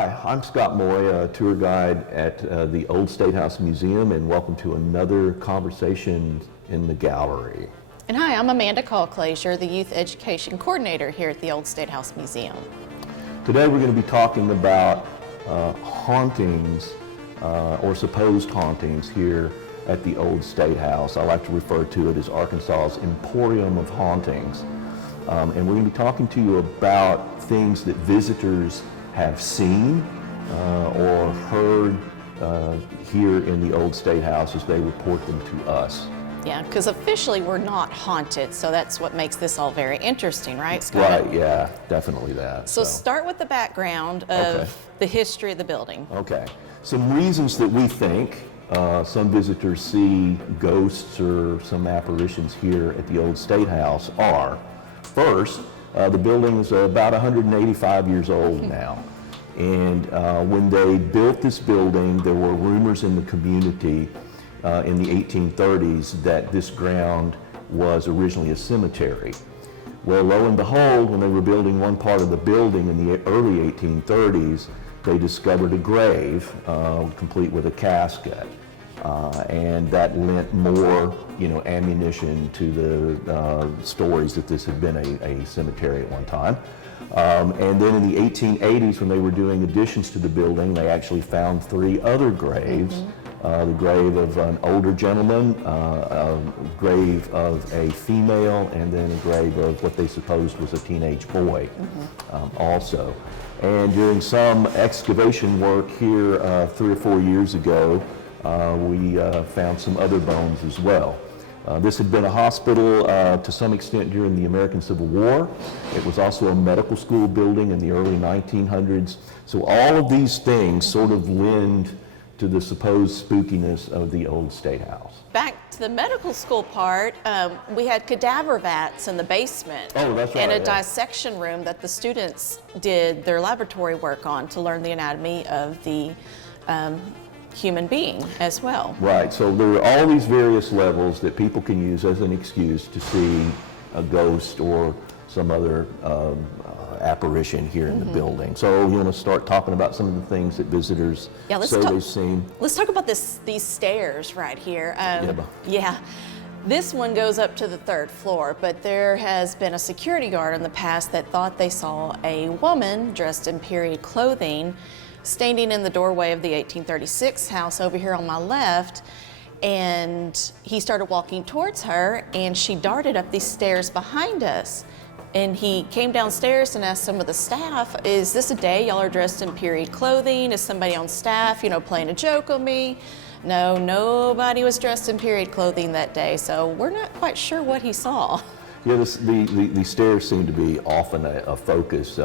Hi, I'm Scott Moy, a tour guide at the Old State House Museum, and welcome to another conversation in the gallery. And hi, I'm Amanda Call-Clazier, the Youth Education Coordinator here at the Old State House Museum. Today we're going to be talking about hauntings or supposed hauntings here at the Old State House. I like to refer to it as Arkansas's Emporium of Hauntings. And we're going to be talking to you about things that visitors have seen or heard here in the Old State House as they report them to us. Yeah, because officially we're not haunted, so that's what makes this all very interesting, right, Scott? Right, yeah, definitely that. So start with the background of the history of the building. Okay, some reasons that we think some visitors see ghosts or some apparitions here at the Old State House are, first, the building is about 185 years old now. And when they built this building, there were rumors in the community in the 1830s that this ground was originally a cemetery. Well, lo and behold, when they were building one part of the building in the early 1830s, they discovered a grave complete with a casket. And that lent more, ammunition to the stories that this had been a cemetery at one time. And then in the 1880s, when they were doing additions to the building, they actually found 3 other graves. The grave of an older gentleman, a grave of a female, and then a grave of what they supposed was a teenage boy also. And during some excavation work here 3 or 4 years ago, we found some other bones as well. This had been a hospital to some extent during the American Civil War. It was also a medical school building in the early 1900s. So all of these things sort of lend to the supposed spookiness of the Old State House. Back to the medical school part, we had cadaver vats in the basement. Oh, that's right. And a yeah. dissection room that the students did their laboratory work on to learn the anatomy of the human being as well. Right, so there are all these various levels that people can use as an excuse to see a ghost or some other apparition here in the building. So you want to start talking about some of the things that visitors say they've seen? Let's talk about these stairs right here. Yeah. This one goes up to the 3rd floor, but there has been a security guard in the past that thought they saw a woman dressed in period clothing standing in the doorway of the 1836 house over here on my left, and he started walking towards her, and she darted up these stairs behind us. And he came downstairs and asked some of the staff, is this a day y'all are dressed in period clothing? Is somebody on staff, playing a joke on me? No, nobody was dressed in period clothing that day, so we're not quite sure what he saw. Yeah, the stairs seem to be often a focus.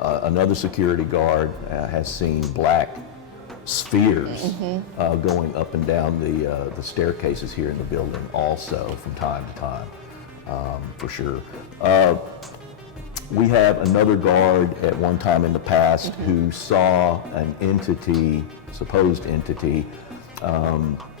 Another security guard has seen black spheres going up and down the staircases here in the building also from time to time, for sure. We have another guard at one time in the past who saw an entity, supposed entity,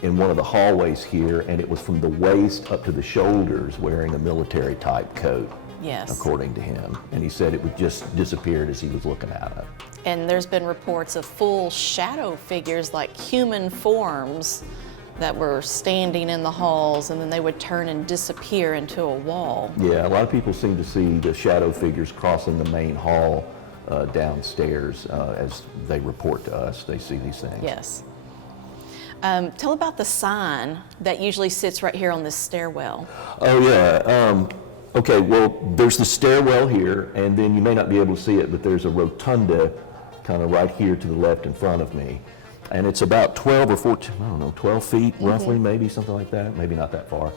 in one of the hallways here, and it was from the waist up to the shoulders wearing a military type coat. Yes. According to him. And he said it would just disappeared as he was looking at it. And there's been reports of full shadow figures, like human forms, that were standing in the halls, and then they would turn and disappear into a wall. Yeah, a lot of people seem to see the shadow figures crossing the main hall downstairs as they report to us. They see these things. Yes. Tell about the sign that usually sits right here on this stairwell. Oh, yeah. Okay, well, there's the stairwell here, and then you may not be able to see it, but there's a rotunda kind of right here to the left in front of me. And it's about 12 or 14, I don't know, 12 feet roughly, maybe, something like that, maybe not that far.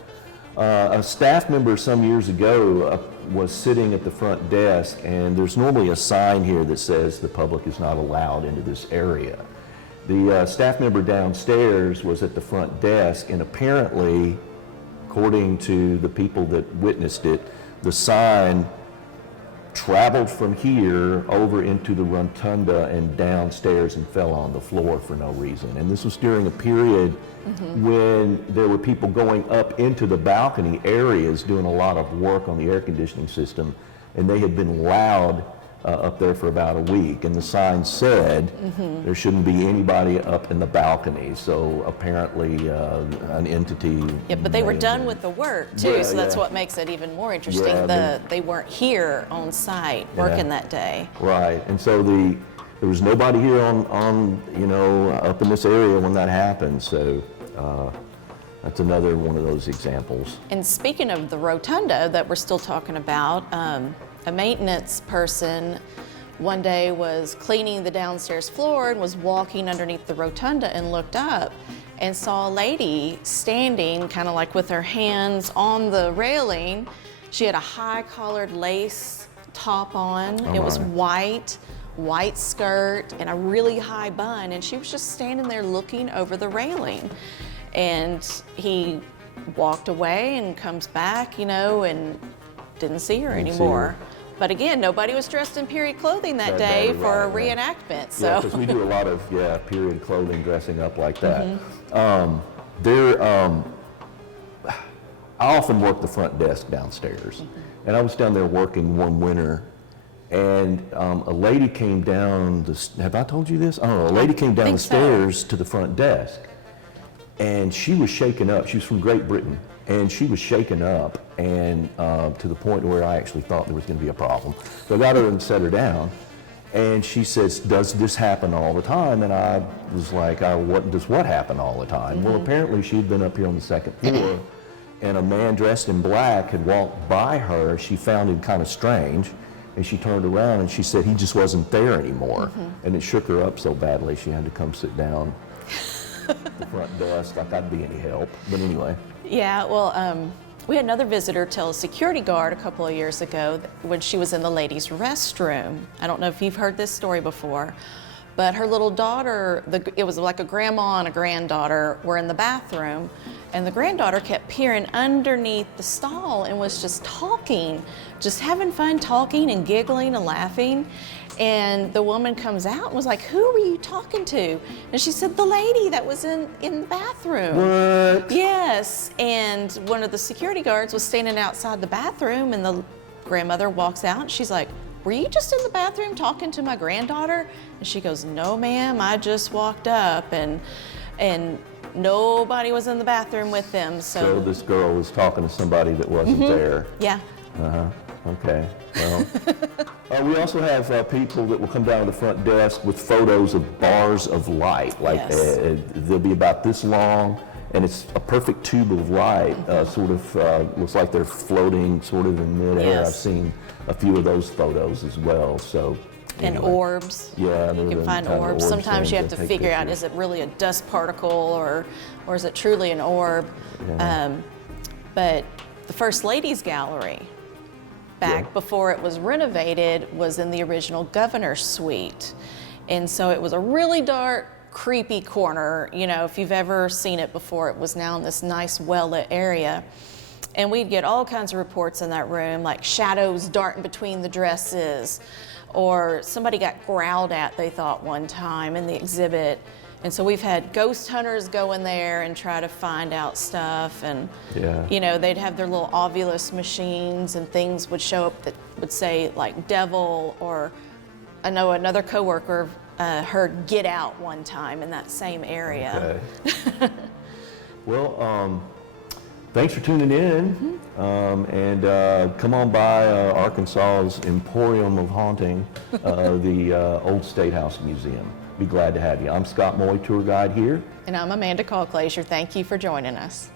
A staff member some years ago was sitting at the front desk, and there's normally a sign here that says the public is not allowed into this area. The staff member downstairs was at the front desk, and apparently, according to the people that witnessed it, the sign traveled from here over into the rotunda and downstairs and fell on the floor for no reason. And this was during a period when there were people going up into the balcony areas doing a lot of work on the air conditioning system, and they had been allowed up there for about a week, and the sign said there shouldn't be anybody up in the balcony. So apparently, an entity. Yeah, but they were may- done with the work too, Yeah, so that's yeah. what makes it even more interesting. Yeah, They weren't here on site working that day. Right, and so there was nobody here on up in this area when that happened. So that's another one of those examples. And speaking of the rotunda that we're still talking about, a maintenance person one day was cleaning the downstairs floor and was walking underneath the rotunda and looked up and saw a lady standing kind of like with her hands on the railing. She had a high collared lace top on. It was white skirt and a really high bun, and she was just standing there looking over the railing. And he walked away and comes back, and didn't see her Didn't see anymore. her. But again, nobody was dressed in period clothing that day for a right. reenactment. Yeah, So because we do a lot of period clothing dressing up like that. I often work the front desk downstairs, and I was down there working one winter, and a lady came down. Have I told you this? I don't know. A lady came down the think so. stairs to the front desk, and she was shaken up. She was from Great Britain, and she was shaken up, and to the point where I actually thought there was going to be a problem. So I got her and set her down, and she says, "Does this happen all the time?" And I was like, "What does what happen all the time?" Well, apparently she'd been up here on the second floor, and a man dressed in black had walked by her. She found him kind of strange, and she turned around and she said he just wasn't there anymore. And it shook her up so badly she had to come sit down at the front desk like I'd be any help. But anyway. yeah, well, we had another visitor tell a security guard a couple of years ago when she was in the ladies' restroom. I don't know if you've heard this story before, but her little daughter, it was like a grandma and a granddaughter were in the bathroom, and the granddaughter kept peering underneath the stall and was just talking, just having fun talking and giggling and laughing. And the woman comes out and was like, "Who were you talking to?" And she said, "The lady that was in the bathroom." What? Yes, and one of the security guards was standing outside the bathroom, and the grandmother walks out, and she's like, "Were you just in the bathroom talking to my granddaughter?" And she goes, "No, ma'am, I just walked up," and nobody was in the bathroom with them. So this girl was talking to somebody that wasn't there. Yeah. Okay. Well, we also have people that will come down to the front desk with photos of bars of light. Like Yes. they'll be about this long, and it's a perfect tube of light. Sort of looks like they're floating sort of in midair. Yes. I've seen a few of those photos as well. So. And anyway. orbs. Yeah, You there can are find kind of orbs. orbs Sometimes you have things to that take figure out, pictures. is it really a dust particle or is it truly an orb? Yeah. But the First Lady's Gallery, back Yeah. before it was renovated, was in the original governor's suite. And so it was a really dark, creepy corner. If you've ever seen it before, it was now in this nice, well-lit area. And we'd get all kinds of reports in that room, like shadows darting between the dresses, or somebody got growled at, they thought, one time in the exhibit. And so we've had ghost hunters go in there and try to find out stuff. And, Yeah. they'd have their little Ovilus machines, and things would show up that would say, like, devil, or I know another coworker heard "get out" one time in that same area. Okay. Well, thanks for tuning in, and come on by Arkansas's Emporium of Haunting, the Old State House Museum. Be glad to have you. I'm Scott Moy, tour guide here. And I'm Amanda Call-Glazier. Thank you for joining us.